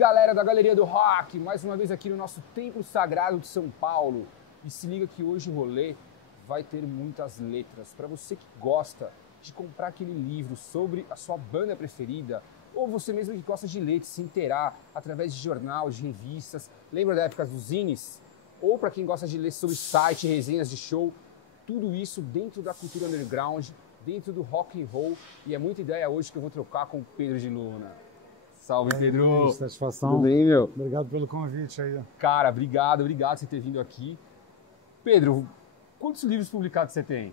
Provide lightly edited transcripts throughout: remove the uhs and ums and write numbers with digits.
galera da Galeria do Rock, mais uma vez aqui no nosso Templo Sagrado de São Paulo. E se liga que hoje o rolê vai ter muitas letras. Para você que gosta de comprar aquele livro sobre a sua banda preferida, ou você mesmo que gosta de ler, de se inteirar através de jornal, de revistas, lembra da época dos zines? Ou para quem gosta de ler sobre site, resenhas de show, tudo isso dentro da cultura underground, dentro do rock and roll. E é muita ideia hoje que eu vou trocar com o Pedro de Luna. Salve, Pedro! Satisfação. Tudo bem, meu? Obrigado pelo convite aí. Cara, obrigado por você ter vindo aqui. Pedro, quantos livros publicados você tem?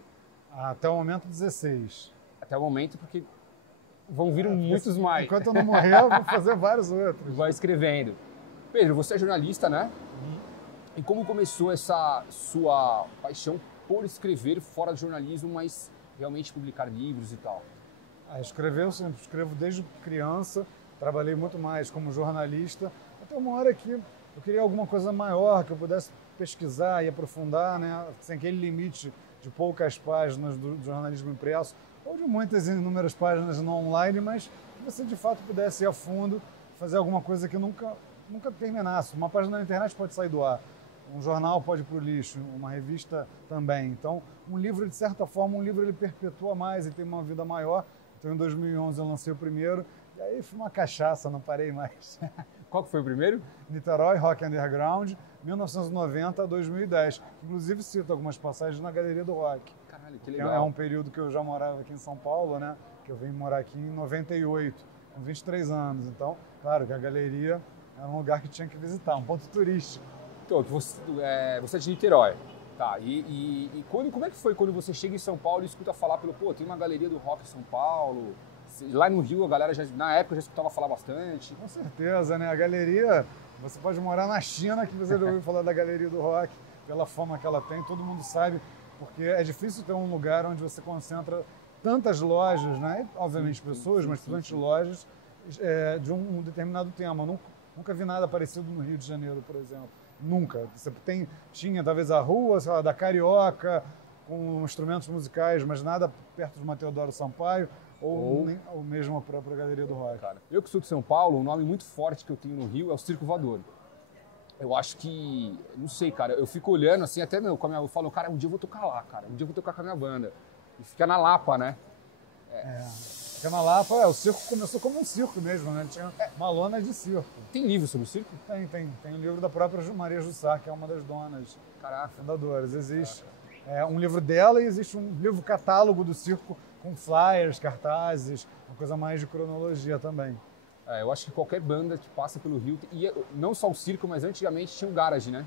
Até o momento, 16. Até o momento, porque vão vir muitos mais. Enquanto eu não morrer, eu vou fazer vários outros. Vai escrevendo. Pedro, você é jornalista, né? E como começou essa sua paixão por escrever fora do jornalismo, mas realmente publicar livros e tal? Escrever, eu sempre escrevo desde criança. Trabalhei muito mais como jornalista. Até uma hora que eu queria alguma coisa maior, que eu pudesse pesquisar e aprofundar, né? Sem aquele limite de poucas páginas do jornalismo impresso, ou de muitas inúmeras páginas no online, mas que você de fato pudesse ir a fundo, fazer alguma coisa que nunca terminasse. Uma página na internet pode sair do ar, um jornal pode ir para o lixo, uma revista também. Então, um livro, de certa forma, ele perpetua mais e tem uma vida maior. Então, em 2011 eu lancei o primeiro, e aí foi uma cachaça, não parei mais. Qual que foi o primeiro? Niterói, Rock Underground, 1990 a 2010. Inclusive cito algumas passagens na Galeria do Rock. Caralho, que legal. É um período que eu já morava aqui em São Paulo, né? Que eu vim morar aqui em 98, com 23 anos. Então, claro que a galeria era um lugar que tinha que visitar, um ponto turístico. Então, você é de Niterói. Tá, e como é que foi quando você chega em São Paulo e escuta falar tem uma Galeria do Rock em São Paulo? Lá no Rio, a galera, na época, já escutava falar bastante. Com certeza, né? A galeria, você pode morar na China, que você já ouviu falar da Galeria do Rock, pela fama que ela tem, todo mundo sabe, porque é difícil ter um lugar onde você concentra tantas lojas, né? E, obviamente pessoas, mas principalmente lojas de um determinado tema. Eu nunca vi nada parecido no Rio de Janeiro, por exemplo. Nunca. Você tinha talvez a rua, sei lá, da Carioca, com instrumentos musicais, mas nada perto de uma Teodoro Sampaio, ou mesmo a própria Galeria do Rock. Cara, eu que sou de São Paulo, um nome muito forte que eu tenho no Rio é o Circo Voador. Eu acho que, não sei, cara, eu fico olhando assim, até com a minha, eu falo, cara, um dia eu vou tocar lá, cara, um dia eu vou tocar com a minha banda. E fica na Lapa, né? Fica na Lapa, o circo começou como um circo mesmo, né? Tinha uma lona de circo. Tem livro sobre o circo? Tem um livro da própria Maria Jussá, que é uma das donas, fundadoras. Existe um livro dela e existe um livro catálogo do circo com flyers, cartazes, uma coisa mais de cronologia também. Eu acho que qualquer banda que passa pelo Rio, e não só o circo, mas antigamente tinha o Garage, né?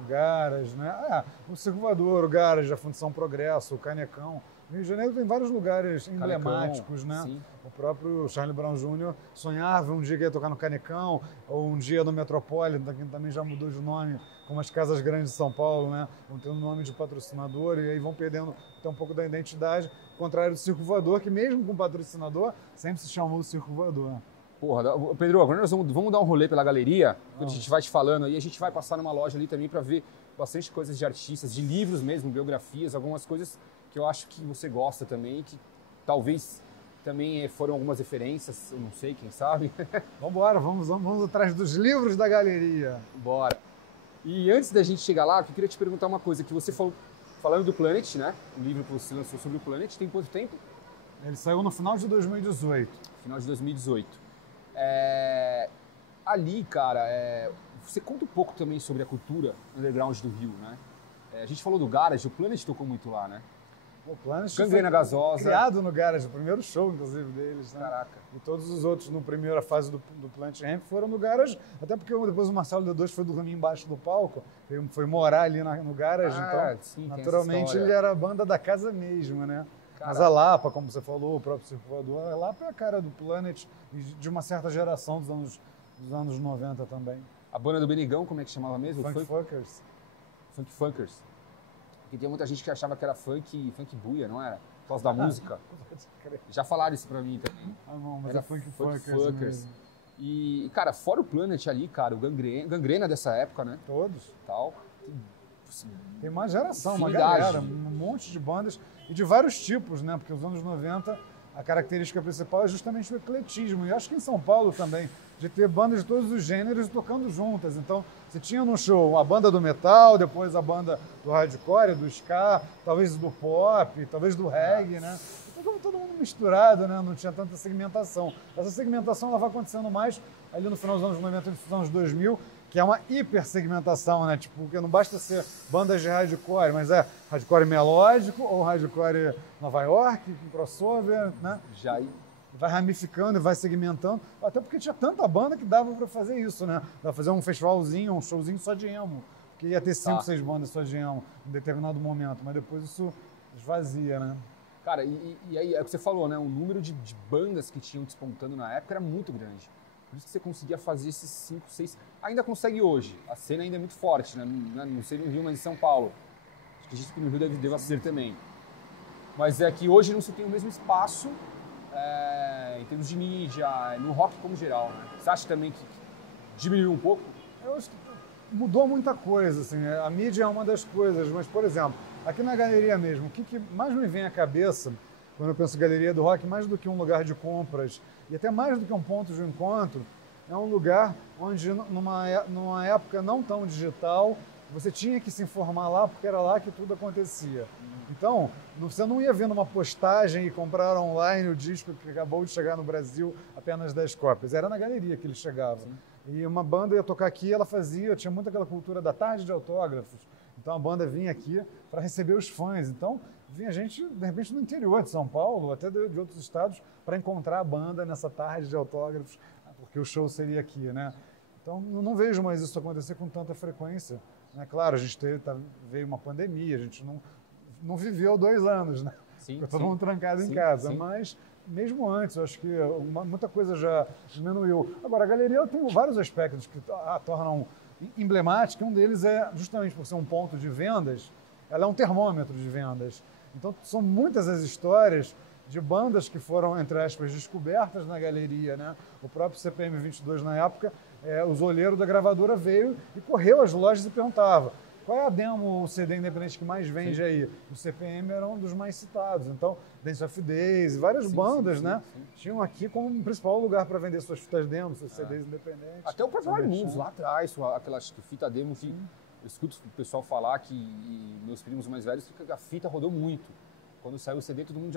O Garage, né? O Circo Voador, o Garage, a Fundição Progresso, o Canecão. No Rio de Janeiro tem vários lugares emblemáticos, né? Sim. O próprio Charlie Brown Jr. sonhava um dia que ia tocar no Canecão, ou um dia no Metropolitan, que também já mudou de nome, como as Casas Grandes de São Paulo, né? Vão tendo nome de patrocinador e aí vão perdendo até um pouco da identidade. Ao contrário do Circo Voador, que mesmo com patrocinador, sempre se chamou Circo Voador. Porra, Pedro, agora nós vamos dar um rolê pela galeria, a gente vai te falando aí, a gente vai passar numa loja ali também para ver bastante coisas de artistas, de livros mesmo, biografias, algumas coisas que eu acho que você gosta também, que talvez também foram algumas referências, eu não sei, quem sabe. Vambora, vamos atrás dos livros da galeria. Bora. E antes da gente chegar lá, eu queria te perguntar uma coisa, que você falou, falando do Planet, né? O livro que você lançou sobre o Planet, tem quanto tempo? Ele saiu no final de 2018. Final de 2018. Ali, cara, você conta um pouco também sobre a cultura underground do Rio, né? A gente falou do Garage, o Planet tocou muito lá, né? O Planet Gangrena Gasosa. Criado no Garage, o primeiro show, inclusive, deles, né? Caraca. E todos os outros, na primeira fase do Planet Ramp, foram no Garage, até porque depois o Marcelo D2 foi dormir embaixo do palco, foi morar ali no Garage, então, sim, naturalmente, ele era a banda da casa mesmo, né? Caraca. Mas a Lapa, como você falou, o próprio Circo Voador, a Lapa é a cara do Planet e de uma certa geração dos anos 90 também. A banda do Benigão, como é que chamava mesmo? Funk Funkers. Funk Funkers. Porque tinha muita gente que achava que era funk buia, não era? Por causa da música. Já falaram isso pra mim também. Não, mas era é Funk Funkers. E, cara, fora o Planet ali, cara, o Gangrena dessa época, né? Todos. Tal. Tem uma geração, uma galera, um monte de bandas e de vários tipos, né? Porque os anos 90 a característica principal é justamente o ecletismo. E eu acho que em São Paulo também, de ter bandas de todos os gêneros tocando juntas. Então, você tinha no show a banda do metal, depois a banda do hardcore, do ska, talvez do pop, talvez do reggae, né? Então, todo mundo misturado, né? Não tinha tanta segmentação. Essa segmentação ela vai acontecendo mais ali no final dos anos 90 e dos anos 2000, que é uma hipersegmentação, né? Tipo, porque não basta ser bandas de hardcore, mas é hardcore melódico ou hardcore Nova York, com crossover, né? Já vai ramificando e vai segmentando, até porque tinha tanta banda que dava para fazer isso, né? Dava pra fazer um festivalzinho, um showzinho só de emo, que ia ter 5, 6 bandas só de emo em determinado momento, mas depois isso esvazia, né? Cara, e aí é o que você falou, né? O número de bandas que tinham despontando na época era muito grande. Por isso que você conseguia fazer esses 5, 6... Ainda consegue hoje. A cena ainda é muito forte, né? Não sei no Rio, mas em São Paulo. Acho que no Rio deve ser também. Mas é que hoje não se tem o mesmo espaço em termos de mídia, no rock como geral, né? Você acha também que diminuiu um pouco? Eu acho que mudou muita coisa, assim. A mídia é uma das coisas, mas, por exemplo, aqui na galeria mesmo, o que mais me vem à cabeça quando eu penso em galeria do rock, mais do que um lugar de compras e até mais do que um ponto de encontro, é um lugar onde, numa época não tão digital, você tinha que se informar lá porque era lá que tudo acontecia. Então, você não ia vendo uma postagem e comprar online o disco que acabou de chegar no Brasil, apenas 10 cópias. Era na galeria que ele chegava. Sim. E uma banda ia tocar aqui, ela tinha muito aquela cultura da tarde de autógrafos. Então a banda vinha aqui para receber os fãs. Então vinha gente, de repente, do interior de São Paulo, até de outros estados, para encontrar a banda nessa tarde de autógrafos, porque o show seria aqui, né? Então eu não vejo mais isso acontecer com tanta frequência. Né? Claro, a gente veio uma pandemia, a gente não viveu 2 anos, né? Sim, ficou todo mundo trancado em casa, mas mesmo antes, eu acho que muita coisa já diminuiu. Agora, a galeria tem vários aspectos que a tornam emblemática, um deles é justamente por ser um ponto de vendas, ela é um termômetro de vendas. Então, são muitas as histórias de bandas que foram, entre aspas, descobertas na galeria, né? O próprio CPM 22, na época, o zoleiro da gravadora veio e correu às lojas e perguntava: qual é a demo, o CD independente que mais vende aí? O CPM era um dos mais citados. Então, Dance of Days, várias bandas, né? Tinham aqui como principal lugar para vender suas fitas demos, seus CDs independentes. Até o próprio Raimundos lá atrás, aquelas fita demo que eu escuto o pessoal falar e meus primos mais velhos, que a fita rodou muito. Quando saiu o CD, todo mundo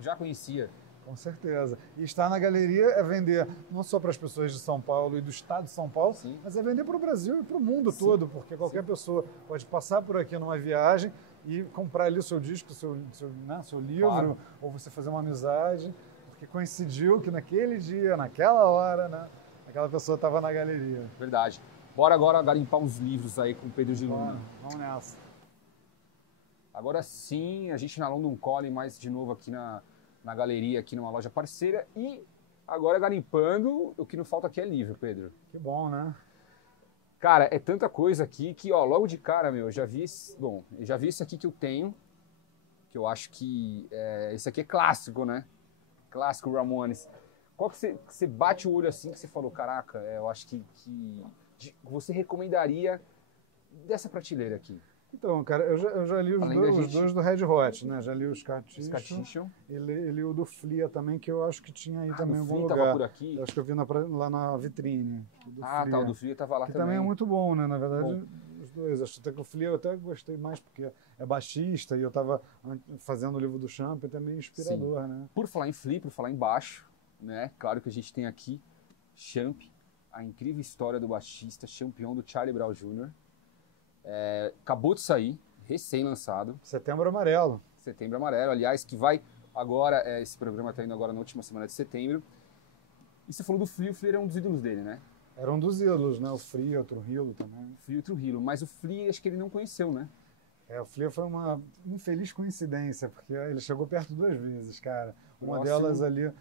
já conhecia. Com certeza. E estar na galeria é vender não só para as pessoas de São Paulo e do estado de São Paulo, mas é vender para o Brasil e para o mundo todo, porque qualquer pessoa pode passar por aqui numa viagem e comprar ali o seu disco, seu livro, ou você fazer uma amizade, porque coincidiu que naquele dia, naquela hora, né, aquela pessoa estava na galeria. Verdade. Bora agora garimpar uns livros aí com o Pedro de Luna. Vamos nessa. Agora sim, a gente na London Calling, mais de novo aqui na galeria, aqui numa loja parceira, e agora garimpando, o que não falta aqui é livro, Pedro. Que bom, né? Cara, é tanta coisa aqui que, ó, logo de cara, eu já vi esse aqui que eu tenho, que eu acho que esse aqui é clássico, né? Clássico Ramones. Qual que você bate o olho assim que você falou, caraca, eu acho que você recomendaria dessa prateleira aqui? Então, cara, eu já li os dois do Red Hot, né? Já li o Scatition e li o do Flia também, que eu acho que tinha aí também em algum lugar. Tava por aqui? Eu acho que eu vi lá na vitrine. O do Flia tava lá que também. Também é muito bom, né? Na verdade, os dois. Acho até que o Flia eu até gostei mais, porque é baixista e eu tava fazendo o livro do Champ, é também inspirador, né? Por falar em Flia, por falar em baixo, né? Claro que a gente tem aqui Champ, a incrível história do baixista, campeão do Charlie Brown Jr., acabou de sair, recém-lançado. Setembro Amarelo. Setembro Amarelo, aliás, que vai agora, esse programa está indo agora na última semana de setembro. E você falou do Flea, o Flea era um dos ídolos dele, né? Era um dos ídolos, né? O Flea, o Trujillo também. O Flea e o Trujillo, mas o Flea acho que ele não conheceu, né? O Flea foi uma infeliz coincidência, porque ele chegou perto 2 vezes, cara. Uma Nossa, delas ali,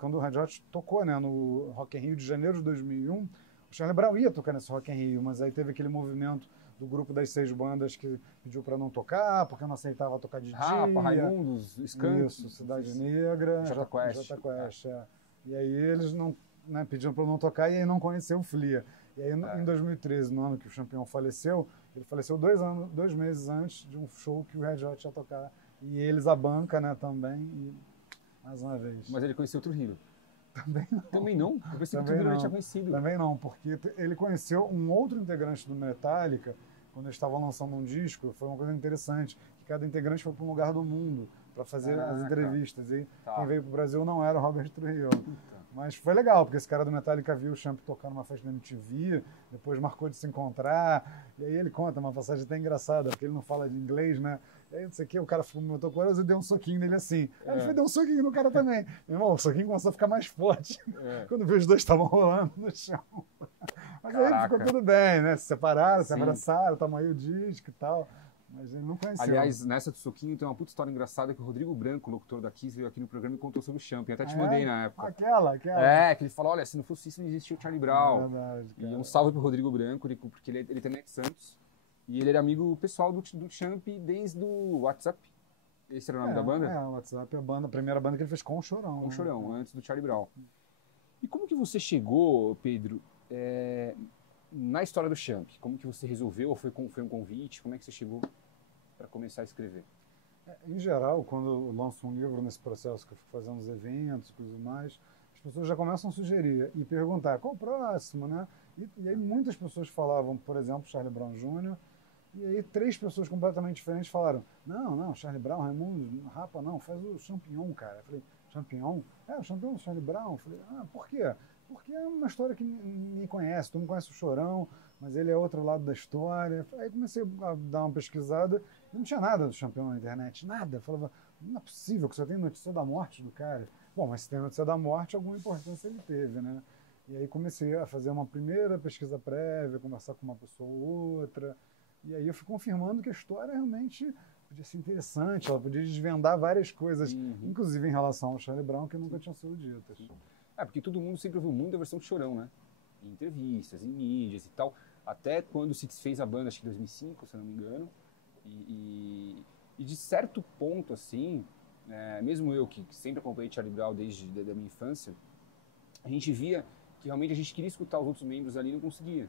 quando o Red Hot tocou, né, no Rock in Rio de janeiro de 2001, o Charlie Brown ia tocar nesse Rock in Rio, mas aí teve aquele movimento do grupo das 6 bandas que pediu para não tocar, porque não aceitava tocar de dia. Raimundos, Skanks. Isso, Cidade Negra. Jota Quest. E aí eles não, né, pediram para não tocar e aí não conheceu o Flea. E aí em 2013, no ano que o campeão faleceu, ele faleceu 2 meses antes de um show que o Red Hot ia tocar. E eles, a banca, né, também. Mais uma vez. Mas ele conheceu o Trujillo. Também não. Também não? Eu pensei que o Também Trujillo não. já tinha conhecido. Também não, porque ele conheceu um outro integrante do Metallica quando eles estavam lançando um disco. Foi uma coisa interessante, que cada integrante foi para um lugar do mundo para fazer as entrevistas. E quem veio para o Brasil não era o Robert Trujillo. Mas foi legal, porque esse cara do Metallica viu o Champ tocar numa festa da MTV, depois marcou de se encontrar, e aí ele conta uma passagem até engraçada, porque ele não fala de inglês, né? E aí, não sei o que, o cara comentou com elas e deu um soquinho nele assim. Aí ele deu um soquinho no cara também. Meu irmão, o soquinho começou a ficar mais forte quando viu os dois estavam rolando no chão. Mas aí ficou tudo bem, né? Se separaram, se abraçaram, tamo aí o disco e tal. Mas ele não conheceu. Aliás, nessa do soquinho tem uma puta história engraçada que o Rodrigo Branco, locutor da Kiss, veio aqui no programa e contou sobre o Champ. Eu até te mandei na época. Aquela. É, que ele falou, olha, se não fosse isso, não existia o Charlie Brown. Verdade, e um salve pro Rodrigo Branco, porque ele também é de Santos. E ele era amigo pessoal do Champ desde o WhatsApp. Esse era o nome da banda? O WhatsApp é a primeira banda que ele fez com o Chorão. Com o Chorão, antes do Charlie Brown. E como que você chegou, Pedro, na história do Champ? Como que você resolveu? Ou foi um convite? Como é que você chegou para começar a escrever? Em geral, quando eu lanço um livro nesse processo que eu fico fazendo os eventos e coisa mais, as pessoas já começam a sugerir e perguntar qual o próximo, né? E aí muitas pessoas falavam, por exemplo, Charlie Brown Jr., e aí 3 pessoas completamente diferentes falaram, não, Charlie Brown, Raimundo, Rapa, não, faz o Champignon, cara. Eu falei, Champignon? O Champignon do Charlie Brown. Eu falei, por quê? Porque é uma história que ninguém conhece, todo mundo conhece o Chorão, mas ele é outro lado da história. Aí comecei a dar uma pesquisada e não tinha nada do Champignon na internet, nada. Eu falava, não é possível que só tem notícia da morte do cara. Bom, mas se tem notícia da morte, alguma importância ele teve, né? E aí comecei a fazer uma primeira pesquisa prévia, conversar com uma pessoa ou outra. E aí eu fui confirmando que a história realmente podia ser interessante, ela podia desvendar várias coisas, inclusive em relação ao Charlie Brown, que nunca tinham sido ditas. Porque todo mundo sempre ouviu muito a versão de Chorão, né? Em entrevistas, em mídias e tal. Até quando se desfez a banda, acho que em 2005, se eu não me engano. E de certo ponto, assim, mesmo eu que sempre acompanhei Charlie Brown desde a minha infância, a gente via que realmente a gente queria escutar os outros membros ali e não conseguia.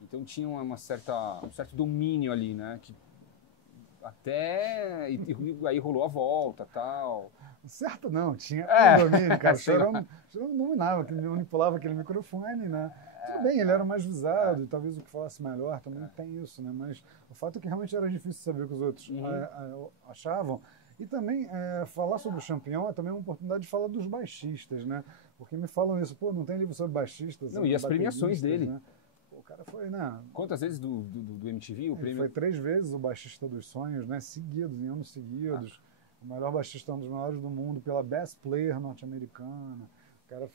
Então tinha um certo domínio ali, né? Que até... E aí rolou a volta e tal. Certo não, tinha um domínio, cara. O Chorão não dominava, que ele manipulava aquele microfone, né? Tudo bem, ele era mais visado, talvez o que falasse melhor também tem isso, né? Mas o fato é que realmente era difícil saber o que os outros achavam. E também, falar sobre o Champignon é também uma oportunidade de falar dos baixistas, né? Porque me falam isso, não tem livro sobre baixistas. Não, e as premiações dele. Né? O cara foi, né? Quantas vezes do MTV o prêmio? Foi 3 vezes o baixista dos sonhos, né? Seguidos, em anos seguidos. O melhor baixista, um dos melhores do mundo, pela Best Player norte-americana. O cara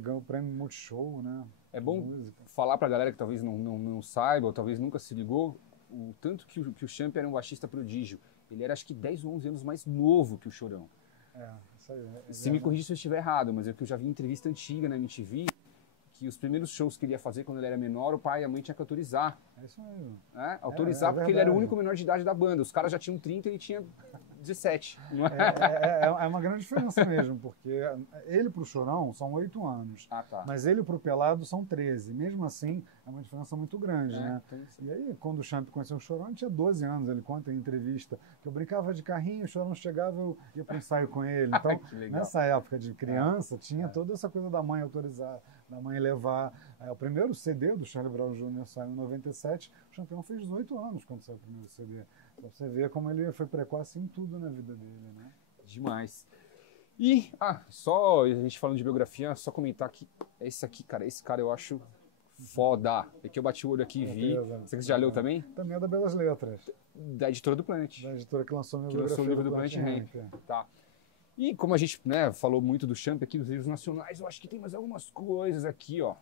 ganhou o prêmio Multishow, né? É bom falar pra galera que talvez não saiba, ou talvez nunca se ligou, o tanto que o Champ era um baixista prodígio. Ele era acho que 10 ou 11 anos mais novo que o Chorão. Isso aí. Se me corrija se eu estiver errado, mas é que eu já vi entrevista antiga na MTV, que os primeiros shows que ele ia fazer quando ele era menor, o pai e a mãe tinham que autorizar. É isso mesmo. Autorizar porque ele era o único menor de idade da banda. Os caras já tinham 30 e ele tinha 17. Não é uma grande diferença mesmo, porque ele pro Chorão são 8 anos, mas ele pro Pelado são 13. Mesmo assim, é uma diferença muito grande, né? E aí, quando o Champ conheceu o Chorão, ele tinha 12 anos, ele conta em entrevista, que eu brincava de carrinho, o Chorão chegava, eu ia pro ensaio com ele. Então, nessa época de criança, tinha toda essa coisa da mãe autorizar, da mãe levar. O primeiro CD do Charlie Brown Jr. saiu em 97, o Champignon fez 18 anos quando saiu o primeiro CD. Pra você ver como ele foi precoce em tudo na vida dele, né? Demais. E, só a gente falando de biografia, só comentar que esse cara eu acho foda. É que eu bati o olho aqui e vi. Você já leu também? Também é da Belas Letras. Da editora do Planet. Da editora que lançou minha biografia. Que lançou o livro do Planet Ramp. Tá. E como a gente falou muito do Champ aqui, dos livros nacionais, eu acho que tem mais algumas coisas aqui, ó.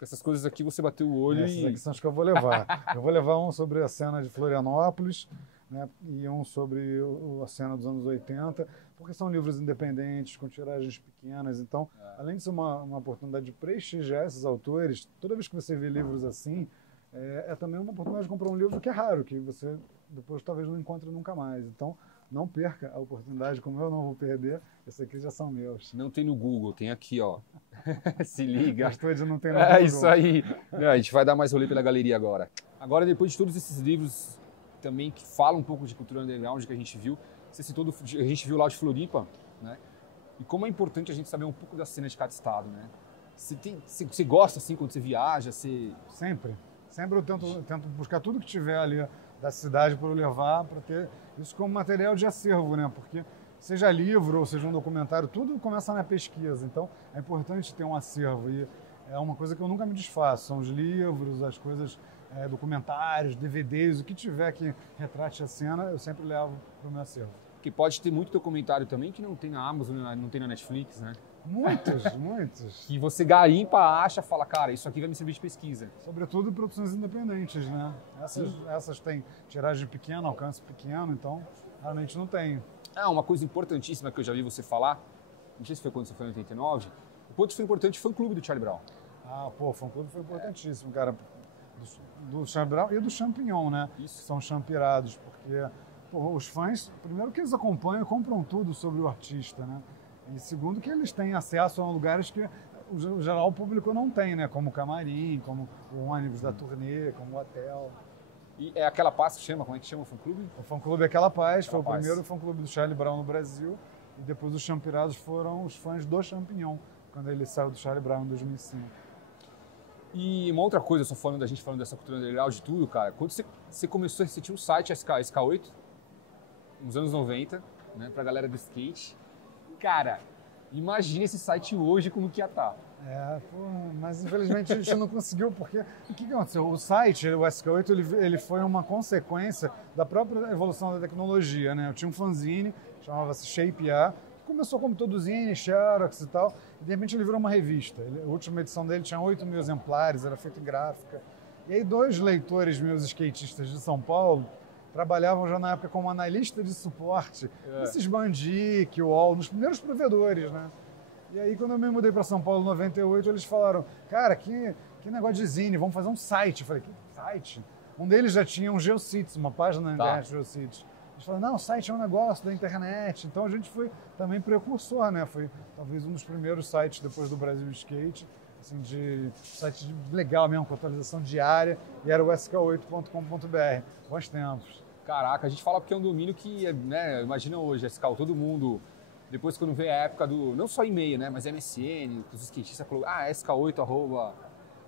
Essas coisas aqui você bateu o olho Essas aqui são as que eu vou levar. Eu vou levar um sobre a cena de Florianópolis, né, e um sobre a cena dos anos 80, porque são livros independentes, com tiragens pequenas. Então, além de ser uma oportunidade de prestigiar esses autores, toda vez que você vê livros assim, é também uma oportunidade de comprar um livro que é raro, que você depois talvez não encontre nunca mais. Então, não perca a oportunidade, como eu não vou perder, esses aqui já são meus. Não tem no Google, tem aqui, ó. Se liga. Gastou de não ter no Google. É isso aí. Não, a gente vai dar mais rolê pela galeria agora. Agora, depois de todos esses livros também que falam um pouco de cultura underground que a gente viu, você citou a gente viu lá de Floripa, né? E como é importante a gente saber um pouco da cena de cada estado, né? Você gosta, assim, quando você viaja, você... Sempre. Sempre eu tento buscar tudo que tiver ali da cidade para eu levar, para ter isso como material de acervo, né? Porque seja livro ou seja um documentário, tudo começa na pesquisa. Então, é importante ter um acervo. E é uma coisa que eu nunca me desfaço. São os livros, as coisas, documentários, DVDs, o que tiver que retrate a cena, eu sempre levo para o meu acervo. Porque pode ter muito documentário também que não tem na Amazon, não tem na Netflix, né? Muitos. E você garimpa, acha, fala, cara, isso aqui vai me servir de pesquisa. Sobretudo produções independentes, né? Essas têm tiragem pequena, alcance pequeno, então realmente não tem. Uma coisa importantíssima que eu já vi você falar, não sei se foi quando você foi em 89, o ponto foi importante foi o fã-clube do Charlie Brown. O fã-clube foi importantíssimo, cara. Do Charlie Brown e do Champignon, né? Isso. São champirados, porque os fãs, primeiro que eles acompanham e compram tudo sobre o artista, né? E segundo que eles têm acesso a lugares que o geral público não tem, né? Como o camarim, como o ônibus da turnê, como o hotel. E é Aquela Paz que chama? Como é que chama o fã-clube? O fã-clube Aquela Paz foi o Paz. primeiro fã-clube do Charlie Brown no Brasil. E depois os champirados foram os fãs do Champignon, quando ele saiu do Charlie Brown em 2005. E uma outra coisa, só falando da gente falando dessa cultura underground de tudo, cara, quando você começou, você tinha um site SK8, nos anos 90, né, pra galera do skate. Cara, imagina esse site hoje como que ia estar. Mas infelizmente a gente não conseguiu, porque o que aconteceu? O site, o SK8, ele foi uma consequência da própria evolução da tecnologia, né? Eu tinha um fanzine, chamava-se Shape A, começou como todo zine, Xerox e tal, e de repente ele virou uma revista. A última edição dele tinha 8 mil exemplares, era feito em gráfica. E aí 2 leitores meus skatistas de São Paulo trabalhavam já na época como analista de suporte, esses Bandic, UOL, nos primeiros provedores, né? E aí quando eu me mudei para São Paulo em 98, eles falaram, cara, que negócio de zine, vamos fazer um site. Eu falei, que site? Um deles já tinha um GeoCities, uma página na internet GeoCities. Eles falaram, não, o site é um negócio da internet. Então a gente foi também precursor, né? Foi talvez um dos primeiros sites depois do Brasil Skate, assim, de site legal mesmo, com atualização diária, e era o sk8.com.br. Bons tempos. Caraca, a gente fala porque é um domínio que, né, imagina hoje, SK, todo mundo, depois quando vê a época do, não só e-mail, né, mas MSN, os skatistas colocam, SK8, arroba,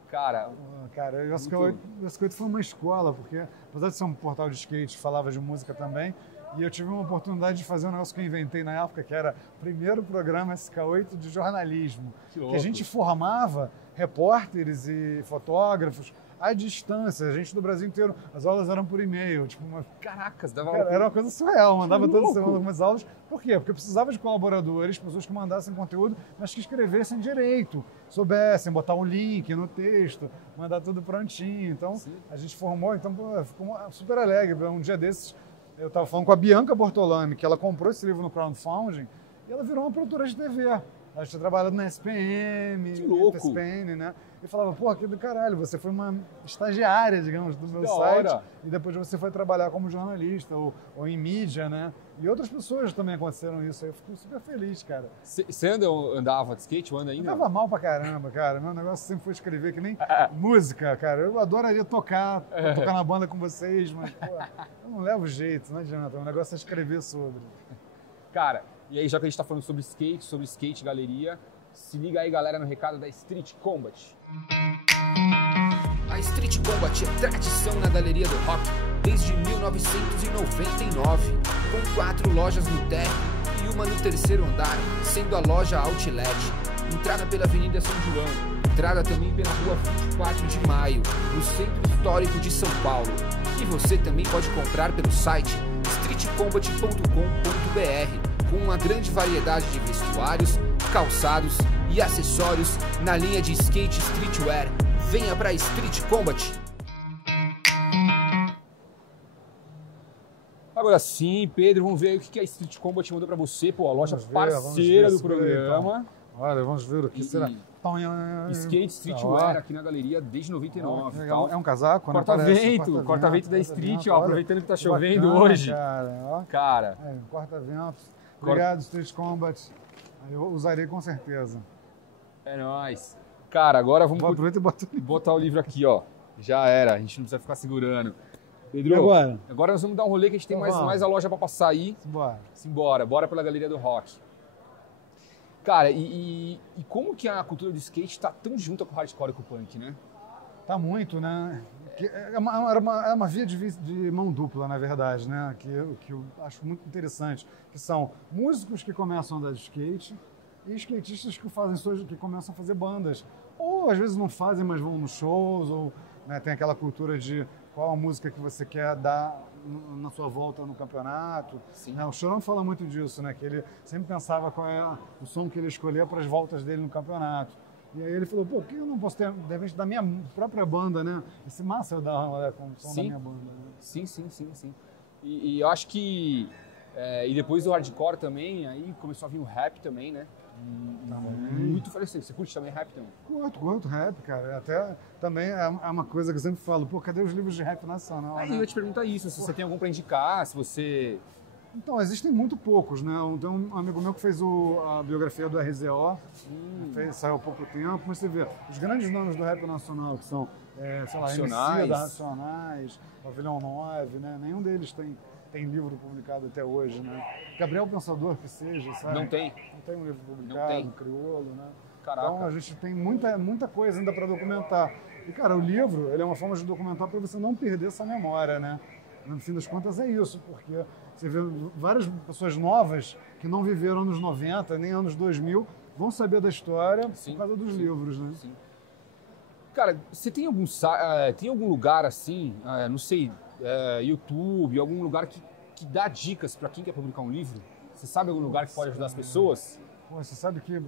cara... Cara, o SK8 foi uma escola, porque apesar de ser um portal de skate, falava de música também, e eu tive uma oportunidade de fazer um negócio que eu inventei na época, que era o primeiro programa SK8 de jornalismo, que a gente formava repórteres e fotógrafos à distância, a gente do Brasil inteiro, as aulas eram por e-mail, tipo Caracas, dava... Cara, era uma coisa surreal, mandava toda semana algumas aulas. Por quê? Porque eu precisava de colaboradores, pessoas que mandassem conteúdo, mas que escrevessem direito, soubessem botar um link no texto, mandar tudo prontinho. Então, a gente formou, então ficou super alegre. Um dia desses, eu estava falando com a Bianca Bortolami, que ela comprou esse livro no crowdfunding, e ela virou uma produtora de TV. Ela tinha trabalhado na SPM, SPN, né? E falava, pô, que do caralho, você foi uma estagiária, digamos, do meu site, e depois você foi trabalhar como jornalista ou em mídia, né? E outras pessoas também aconteceram isso, aí eu fico super feliz, cara. Você andava de skate ou anda ainda? Eu andava mal pra caramba, cara. Meu negócio sempre foi escrever, que nem música, cara. Eu adoraria tocar na banda com vocês, mas, pô, eu não levo jeito, não adianta. O negócio é escrever sobre. Cara, e aí já que a gente tá falando sobre skate, galeria, se liga aí, galera, no recado da Street Combat. A Street Combat é tradição na Galeria do Rock desde 1999, com 4 lojas no térreo e uma no 3º andar, sendo a loja Outlet. Entrada pela Avenida São João, entrada também pela Rua 24 de Maio, no Centro Histórico de São Paulo. E você também pode comprar pelo site streetcombat.com.br, com uma grande variedade de vestuários, calçados e acessórios na linha de skate streetwear. Venha pra Street Combat! Agora sim, Pedro, vamos ver aí o que a Street Combat mandou pra você, pô, a loja parceira do programa. Olha, vamos ver o que será. Skate streetwear aqui na galeria desde 99. É um casaco, né? Corta-vento da Street, ó, aproveitando que tá chovendo hoje. Cara. Corta-vento. Obrigado, Street Combat. Eu usarei com certeza. É nóis. Cara, agora vamos e botar o livro aqui, ó. Já era, a gente não precisa ficar segurando. Pedro, agora nós vamos dar um rolê que a gente tem mais a loja pra passar aí. Simbora. Simbora, bora pela Galeria do Rock. Cara, e como que a cultura do skate tá tão junta com o hardcore e com o punk, né? Tá muito, né? É uma via de mão dupla, na verdade, né? Que eu acho muito interessante, que são músicos que começam a andar de skate e skatistas que começam a fazer bandas. Ou às vezes não fazem, mas vão nos shows, ou né, tem aquela cultura de qual a música que você quer dar na sua volta no campeonato. Sim. O Chorão fala muito disso, né? Que ele sempre pensava qual é o som que ele escolhia para as voltas dele no campeonato. E aí ele falou, pô, por que eu não posso ter, de repente, da minha própria banda, né? Esse massa eu dar com o som da minha banda. Né? Sim. E eu acho que... e depois do hardcore também, aí começou a vir o rap também, né? Muito interessante. Você curte também rap também? Curto rap, cara. Até também é uma coisa que eu sempre falo, pô, cadê os livros de rap nacional? Aí né? eu ia te perguntar isso, se você tem algum pra indicar, se você... Então, existem muito poucos, né? Tem um amigo meu que fez a biografia do RZO, saiu há pouco tempo, mas você vê, os grandes nomes do rap nacional, que são, sei lá, MC da Racionais, Pavilhão 9, né? Nenhum deles tem livro publicado até hoje, né? Gabriel Pensador, que seja, sabe? Não tem um livro publicado, Criolo, né? Caraca. Então, a gente tem muita coisa ainda para documentar. E, cara, o livro, ele é uma forma de documentar para você não perder essa memória, né? No fim das contas, é isso, porque você vê várias pessoas novas que não viveram anos 90, nem anos 2000, vão saber da história por causa dos livros, né? Sim. Cara, você tem algum lugar assim, não sei, YouTube, algum lugar que dá dicas para quem quer publicar um livro? Você sabe algum lugar que pode ajudar as pessoas? Pô, você sabe que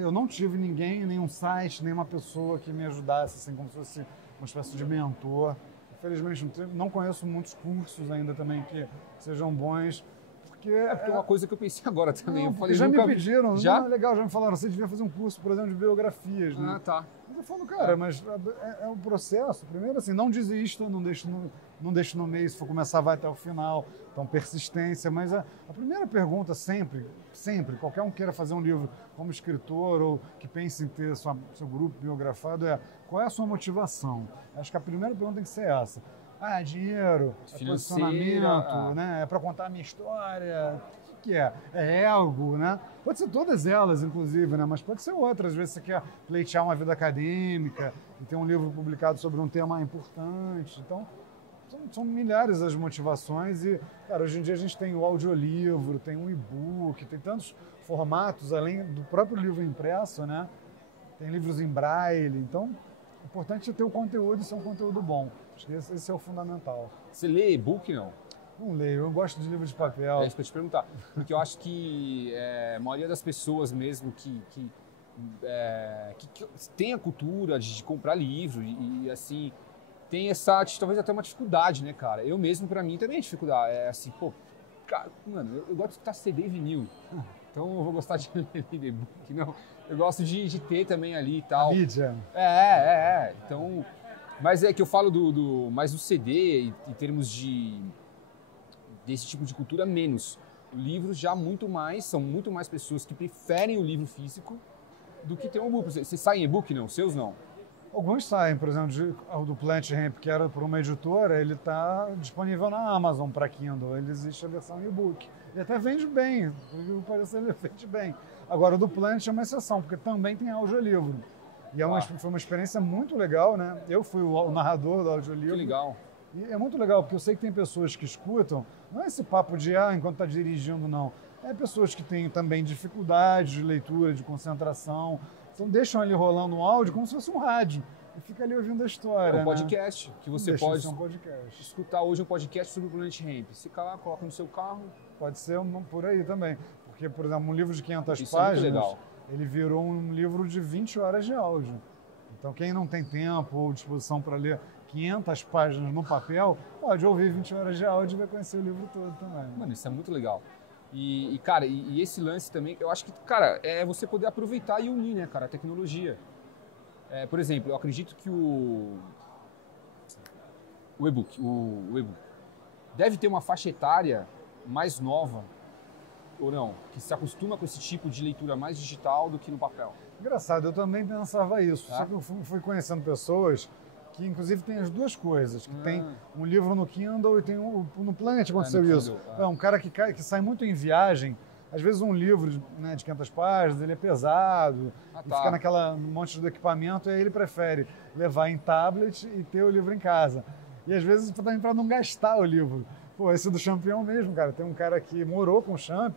eu não tive ninguém, nenhum site, nenhuma pessoa que me ajudasse, assim, como se fosse uma espécie de mentor. Infelizmente, não conheço muitos cursos ainda também que sejam bons. Porque é uma coisa que eu pensei agora também. Não, eu falei, já me pediram, já? Legal, já me falaram, você devia fazer um curso, por exemplo, de biografias. Né? Ah, tá. Mas eu falo, cara, mas é um processo. Primeiro, assim, não desista, não deixe no meio, se for começar, vai até o final. Então, persistência. Mas a primeira pergunta, sempre, qualquer um queira fazer um livro como escritor ou que pense em ter seu grupo biografado, qual é a sua motivação? Acho que a primeira pergunta tem que ser essa. Dinheiro, posicionamento, né? É para contar a minha história. O que é? É ego, né? Pode ser todas elas, inclusive, né? Mas pode ser outras. Às vezes você quer pleitear uma vida acadêmica e ter um livro publicado sobre um tema importante. Então, são milhares as motivações e, cara, hoje em dia a gente tem o audiolivro, tem o e-book, tem tantos formatos, além do próprio livro impresso, né? Tem livros em braille. Então, o importante é ter o conteúdo e ser um conteúdo bom. Acho que esse é o fundamental. Você lê e-book, não? Não leio, eu gosto de livro de papel. É isso que eu te perguntar. Porque eu acho que a maioria das pessoas mesmo que tem a cultura de comprar livro e assim, tem talvez até uma dificuldade, né, cara? Eu mesmo, pra mim, também é dificuldade. É assim, pô, cara, mano, eu gosto de escutar CD e vinil. Então eu vou gostar de ler e-book, não. Eu gosto de ter também ali e tal. A mídia. Então, mas é que eu falo mais do CD em termos desse tipo de cultura, menos. O livro já são muito mais pessoas que preferem o livro físico do que ter um e-book. Você sai em e-book, não? Seus não? Alguns saem, por exemplo, o do Plant Ramp, que era por uma editora, ele está disponível na Amazon para Kindle. Ele existe a versão e-book. E até vende bem, por que parecer, ele vende bem. Agora, o do Plant é uma exceção, porque também tem audiolivro. E foi uma experiência muito legal, né? Eu fui o narrador do audiolivro. Que legal. E é muito legal, porque eu sei que tem pessoas que escutam, não é esse papo de, enquanto está dirigindo, não. É pessoas que têm também dificuldade de leitura, de concentração. Então deixam ali rolando um áudio como se fosse um rádio. E fica ali ouvindo a história. É um podcast, né? Que você pode podcast. Escutar hoje um podcast sobre o Planet Ramp. Você fica lá, coloca no seu carro. Pode ser por aí também. Porque, por exemplo, um livro de 500 Isso páginas, é muito legal. Ele virou um livro de 20 horas de áudio. Então, quem não tem tempo ou disposição para ler 500 páginas no papel, pode ouvir 20 horas de áudio e vai conhecer o livro todo também. Mano, isso é muito legal. E cara, esse lance também, eu acho que, cara, é você poder aproveitar e unir, né, cara, a tecnologia. Por exemplo, eu acredito que o e-book deve ter uma faixa etária mais nova, ou não, que se acostuma com esse tipo de leitura mais digital do que no papel. Engraçado, eu também pensava isso, só que eu fui conhecendo pessoas que inclusive tem as duas coisas, que tem um livro no Kindle e tem no Planet aconteceu isso. Um cara que sai muito em viagem, às vezes um livro né, de 500 páginas, ele é pesado, e fica naquela monte de equipamento, e aí ele prefere levar em tablet e ter o livro em casa. E às vezes também para não gastar o livro. Pô, esse do Champion mesmo, cara. Tem um cara que morou com o Champ,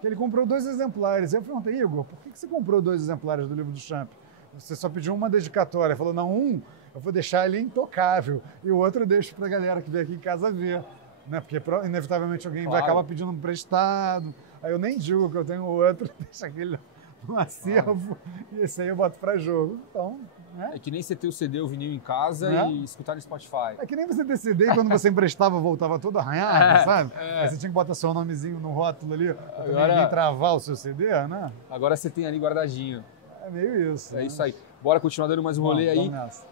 que ele comprou 2 exemplares. Eu perguntei, Igor, por que você comprou 2 exemplares do livro do Champ? Você só pediu uma dedicatória. Ele falou, não, eu vou deixar ele intocável, e o outro eu deixo para a galera que vem aqui em casa ver. Né? Porque inevitavelmente alguém vai acabar pedindo um emprestado. Aí eu nem digo que eu tenho outro, deixa aquele no acervo, e esse aí eu boto para jogo. Então, né? É que nem você ter o CD, o vinil em casa e escutar no Spotify. É que nem você ter CD, quando você emprestava, voltava todo arranhado, sabe? Aí você tinha que botar seu nomezinho no rótulo ali, pra ninguém travar o seu CD, né? Agora você tem ali guardadinho. É meio isso. É isso aí. Bora continuar dando mais um rolê aí. Nessa.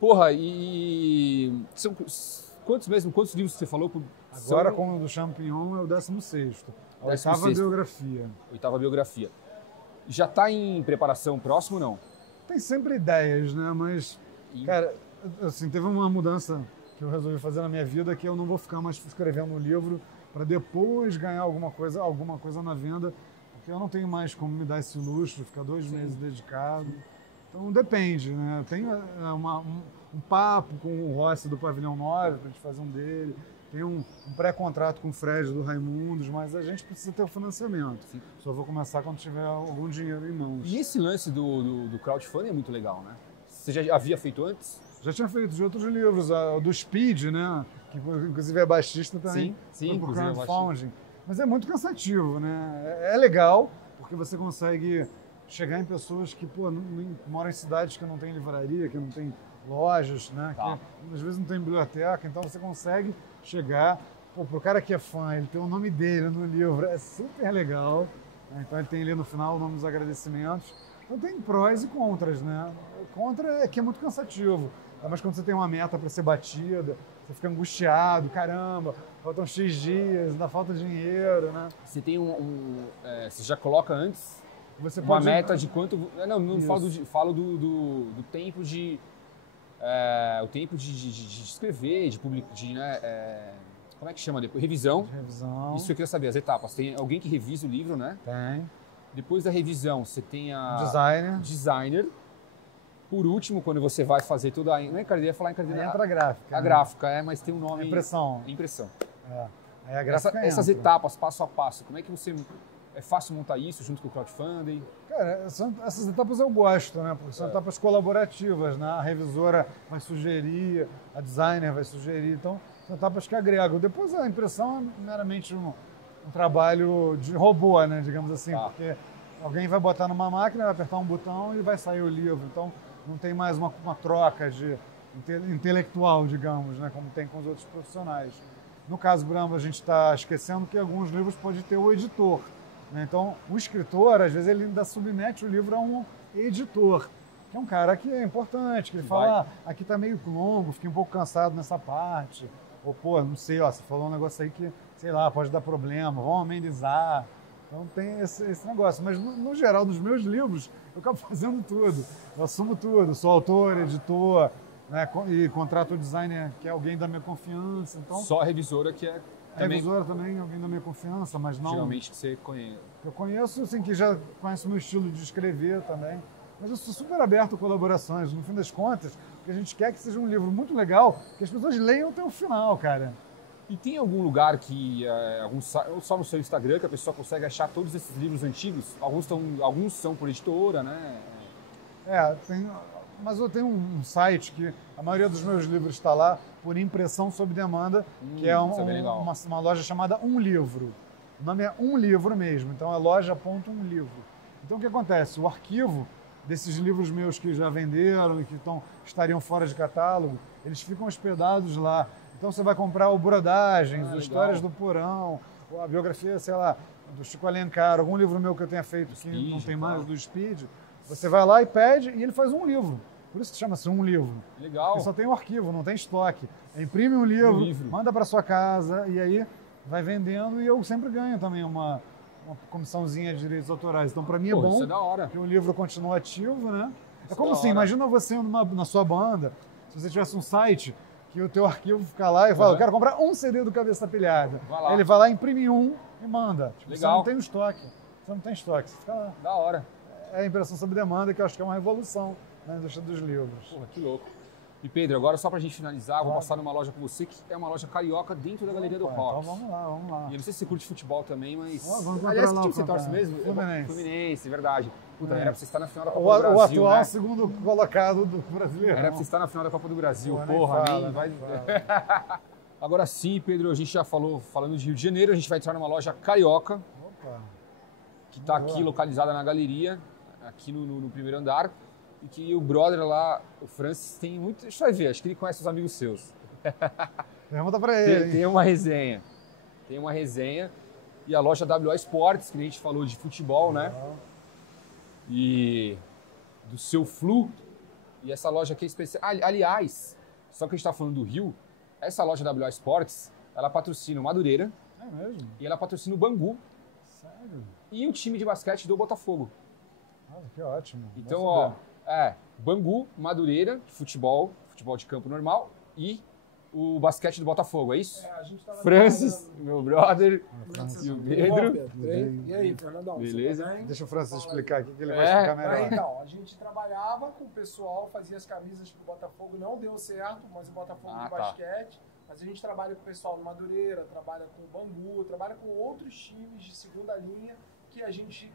Porra, e... Quantos livros você falou? Agora, com o do Champignon, é o 16º. A 8ª biografia. 8ª biografia. Já está em preparação próximo ou não? Tem sempre ideias, né? Mas, cara, assim, teve uma mudança que eu resolvi fazer na minha vida, que eu não vou ficar mais escrevendo um livro para depois ganhar alguma coisa na venda, porque eu não tenho mais como me dar esse luxo de ficar 2 meses dedicado. Então depende, né? Eu tenho um papo com o Rossi do Pavilhão 9 para a gente fazer um dele. Tem um pré-contrato com o Fred do Raimundos, mas a gente precisa ter o financiamento. Sim. Só vou começar quando tiver algum dinheiro em mãos. E esse lance do crowdfunding é muito legal, né? Você já havia feito antes? Já tinha feito de outros livros, do Speed, né? Que inclusive é baixista também. Sim, por crowdfunding. Mas é muito cansativo, né? É legal, porque você consegue chegar em pessoas que moram em cidades que não tem livraria, que não tem lojas, né? Que às vezes não tem biblioteca, então você consegue chegar, pro cara que é fã, ele tem o nome dele no livro, é super legal, né? Então ele tem ali no final o nome dos agradecimentos. Então tem prós e contras, né? Contra é que é muito cansativo, mas quando você tem uma meta para ser batida, você fica angustiado, caramba, faltam X dias, ainda falta dinheiro, né? Você tem você já coloca antes você uma meta de quanto... Não falo do tempo de... o tempo de escrever, de publicar, como é que chama depois? Revisão. Isso eu queria saber, as etapas. Tem alguém que revisa o livro, né? Tem. Depois da revisão, você tem a... Designer. Por último, quando você vai fazer toda a... Não é encardeia, falar encardeia. Entra a gráfica. A gráfica, mas tem um nome... Impressão. Aí a gráfica essas etapas, passo a passo, como é que você... É fácil montar isso junto com o crowdfunding? Cara, essas etapas eu gosto, né? Porque são etapas colaborativas, né? A revisora vai sugerir, a designer vai sugerir, então são etapas que agregam. Depois a impressão é meramente um trabalho de robô, né? Digamos assim, porque alguém vai botar numa máquina, vai apertar um botão e vai sair o livro. Então não tem mais uma troca intelectual, digamos, né? Como tem com os outros profissionais. No caso Brahma, a gente está esquecendo que alguns livros pode ter o editor. Então, o escritor, às vezes, ele ainda submete o livro a um editor, que é um cara que é importante, que ele fala, aqui está meio longo, fiquei um pouco cansado nessa parte, ou, não sei, você falou um negócio aí que, sei lá, pode dar problema, vamos amenizar. Então, tem esse negócio. Mas, no geral, nos meus livros, eu acabo fazendo tudo. Eu assumo tudo, sou autor, editor, né, e contrato o designer, que é alguém da minha confiança. Então, só a revisora que é... A revisora também, alguém da minha confiança, mas não... Geralmente que você conhece. Eu conheço, assim, que já conhece o meu estilo de escrever também. Mas eu sou super aberto a colaborações. No fim das contas, o que a gente quer é que seja um livro muito legal, que as pessoas leiam até o final, cara. E tem algum lugar que, só no seu Instagram, que a pessoa consegue achar todos esses livros antigos? Alguns são por editora, né? Mas eu tenho um site que a maioria dos meus livros está lá por impressão sob demanda, que é uma loja chamada Um Livro. O nome é Um Livro mesmo, então é loja.umlivro. Então o que acontece? O arquivo desses livros meus que já venderam e que estariam fora de catálogo, eles ficam hospedados lá. Então você vai comprar o Brodagens, o Histórias do Porão, a biografia, sei lá, do Chico Alencar, algum livro meu que eu tenha feito que não tem mais, do Speed, você vai lá e pede e ele faz um livro. Por isso que chama-se Um Livro. Legal. Porque só tem o arquivo, não tem estoque. Imprime um livro, manda para sua casa e aí vai vendendo e eu sempre ganho também uma comissãozinha de direitos autorais. Então, para mim é bom isso é da hora. que o livro continue ativo, né? É como assim, imagina você na sua banda, se você tivesse um site que o teu arquivo fica lá e fala, eu quero comprar um CD do Cabeça Pilhada. Ele vai lá, imprime um e manda. Tipo, legal. Você não tem o estoque. Você não tem estoque, você fica lá. Da hora. É a impressão sob demanda, que eu acho que é uma revolução na indústria dos livros. Porra, que louco. E Pedro, agora só pra gente finalizar, vou passar numa loja com você, que é uma loja carioca dentro da Galeria do Rock. Então vamos lá. E eu não sei se você curte futebol também, mas... Vamos aliás, que lá, time você torce mesmo? Fluminense. Fluminense, verdade. Puta, era pra você estar na final da Copa O do Brasil, atual né? segundo colocado do brasileiro. Era pra você estar na final da Copa do Brasil. Nem Porra, fala, nem vai... nem fala. Agora sim, Pedro, a gente já falando de Rio de Janeiro, a gente vai entrar numa loja carioca, Opa. que está aqui localizada na galeria, aqui no primeiro andar, e que o brother lá, o Francis, tem muito... Deixa eu ver, acho que ele conhece os amigos seus. Pergunta pra ele. Tem uma resenha. Tem uma resenha. E a loja WA Sports, que a gente falou de futebol, né? E do seu Flu. E essa loja aqui é especial. Aliás, só que a gente está falando do Rio, essa loja WA Sports, ela patrocina o Madureira. É mesmo? E ela patrocina o Bangu. Sério? E o time de basquete do Botafogo. Nossa, que ótimo. Então, ó, Bangu, Madureira, futebol de campo normal, e o basquete do Botafogo, é isso? A gente tava Francis, meu brother, Francis, e o Bom, Pedro. E aí, Fernandão? Beleza. Você tá bem? Deixa o Francis explicar aqui que ele vai explicar melhor. Então, a gente trabalhava com o pessoal, fazia as camisas pro Botafogo, não deu certo, mas o Botafogo de basquete. Mas a gente trabalha com o pessoal do Madureira, trabalha com o Bangu, trabalha com outros times de segunda linha que a gente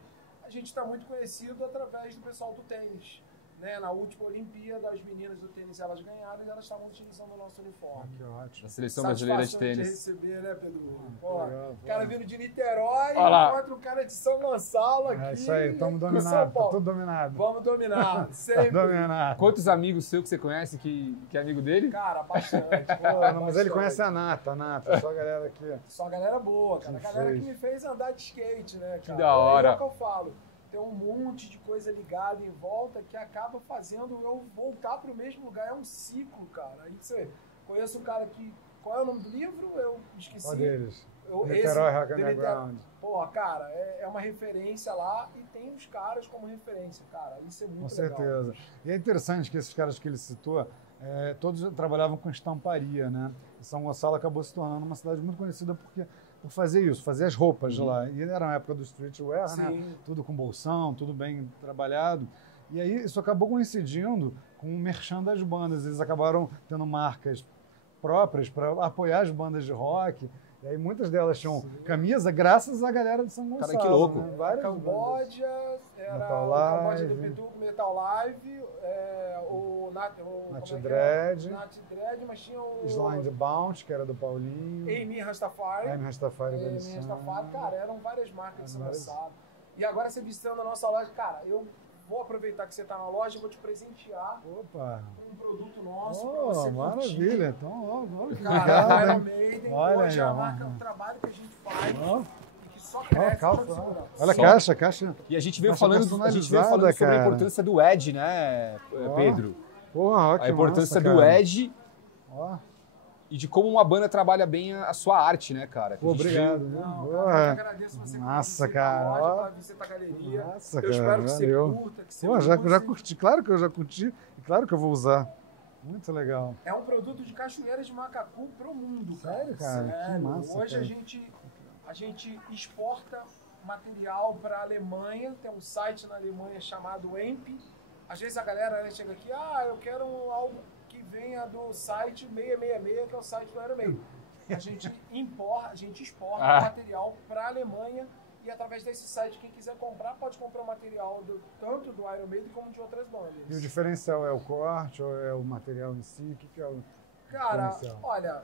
está muito conhecido através do pessoal do tênis. Né? Na última Olimpíada, as meninas do tênis elas ganharam e elas estavam utilizando o nosso uniforme. Que ótimo. Da Seleção Brasileira de Tênis. Receber, né, Pedro? Legal, O cara vindo de Niterói encontra um cara de São Gonçalo aqui. É isso aí, estamos com São dominados, tá Paulo. tudo dominado. Vamos dominar, sempre. Dominado. Quantos amigos seus que você conhece que é amigo dele? Cara, bastante. Pô, não, mas ele conhece a Nata, só a galera aqui. Só a galera boa, cara. A galera fez. que me fez andar de skate, né, cara? Que da hora. É o que eu falo. Tem um monte de coisa ligada em volta que acaba fazendo eu voltar pro mesmo lugar. É um ciclo, cara. Aí você conhece um cara que... Qual é o nome do livro? Eu esqueci. Qual deles? Esse, Niterói Rock Underground. Pô, cara, é uma referência lá e tem os caras como referência, cara. Isso é muito legal. Com certeza. E é interessante que esses caras que ele citou, todos trabalhavam com estamparia, né? E São Gonçalo acabou se tornando uma cidade muito conhecida por fazer isso, fazer as roupas de lá. E era na época do streetwear, né? Tudo com bolsão, tudo bem trabalhado. E aí isso acabou coincidindo com o merchan das bandas. Eles acabaram tendo marcas próprias para apoiar as bandas de rock. E aí muitas delas tinham camisa graças à galera de São Gonçalo. Cara, que louco. Né? Várias Camboja, era Metal o Live. Camboja do Pituco, Metal Live, o Nat Dread, mas tinha o Slime the Bounce, que era do Paulinho. Amy Rastafari. Amy Rastafari, Cara, eram várias marcas de São Gonçalo. E agora você visitando a nossa loja, cara, eu vou aproveitar que você está na loja e vou te presentear um produto nosso para você maravilha. curtir. Então, Cara, Iron Maiden, olha hoje aí, a marca, o trabalho que a gente faz e que só cresce. Olha a caixa. E a gente veio falando sobre a importância do Edge, né, Pedro? Porra, a importância do Edge e de como uma banda trabalha bem a sua arte, né, cara? Pô, obrigado. Eu agradeço você por cara. visitar a galeria. Nossa, eu espero que você curta, que você já curti. Claro que eu já curti e claro que eu vou usar. Muito legal. É um produto de cachoeiras de Macacu pro mundo, cara. Sério, cara? Sério. Que massa, Hoje cara. a gente exporta material para a Alemanha. Tem um site na Alemanha chamado EMP. Às vezes a galera chega aqui, eu quero algo que venha do site 666, que é o site do Iron Maiden. A gente exporta material para a Alemanha e através desse site, quem quiser comprar, pode comprar o material tanto do Iron Maiden como de outras bandas. E o diferencial é o corte ou é o material em si? O que é o diferencial? Olha,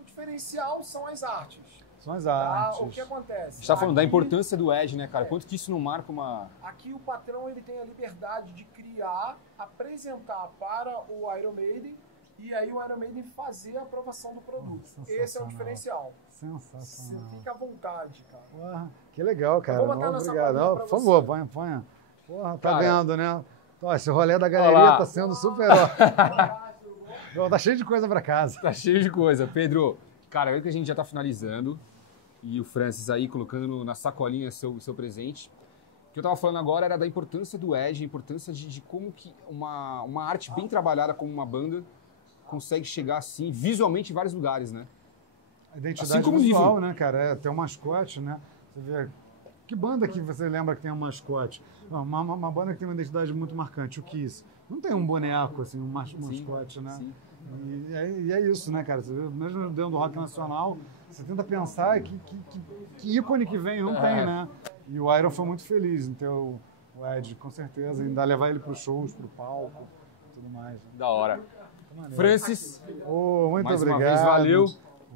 o diferencial são as artes. São as artes. O que acontece? A gente está falando da importância do Edge, né, cara? Quanto que isso não marca uma... Aqui o patrão ele tem a liberdade de criar, apresentar para o Iron Maiden e aí o Iron Maiden fazer a aprovação do produto. Esse é o diferencial. Sensacional. Você fica à vontade, cara. Porra, que legal, cara. Eu vou botar obrigado. Por favor, ponha. Porra, tá vendo, né? Então, esse rolê da galeria tá sendo super... Tá cheio de coisa para casa. Tá cheio de coisa. Pedro, cara, eu que a gente já tá finalizando e o Francis aí colocando na sacolinha seu presente. O que eu tava falando agora era da importância do Edge, a importância de como que uma arte bem trabalhada como uma banda consegue chegar assim, visualmente, em vários lugares, né? A identidade Assim como visual, livro. né, cara? É, tem um mascote, né? Você vê... Que banda que você lembra que tem um mascote? Uma banda que tem uma identidade muito marcante, o Kiss. Não tem um boneco, assim, um mascote, né? Sim. E é isso, né, cara? Você vê, mesmo dentro do rock nacional, você tenta pensar que ícone que vem, não tem, né? E o Iron foi muito feliz em ter o Ed, com certeza, ainda levar ele para os shows, para o palco, tudo mais. Né? Da hora. Francis, Oh, muito mais obrigado. uma vez, valeu.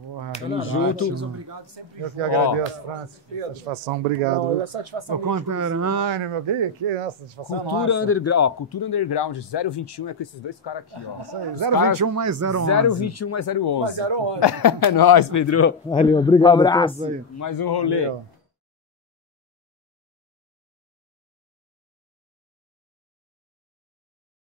Porra, Tamo junto. Obrigado, sempre Eu que junto. agradeço, Francis. Satisfação, obrigado. Não, é satisfação Meu minha. conterrâneo, meu, que é essa? Satisfação Cultura nossa. Underground, ó, Cultura Underground 021 é com esses dois caras aqui, ó. Isso aí, Os 021 mais 011. 021 mais 011. Mas era ontem. É nóis, Pedro. Valeu, obrigado Um a todos abraço. aí. Mais um rolê. Valeu.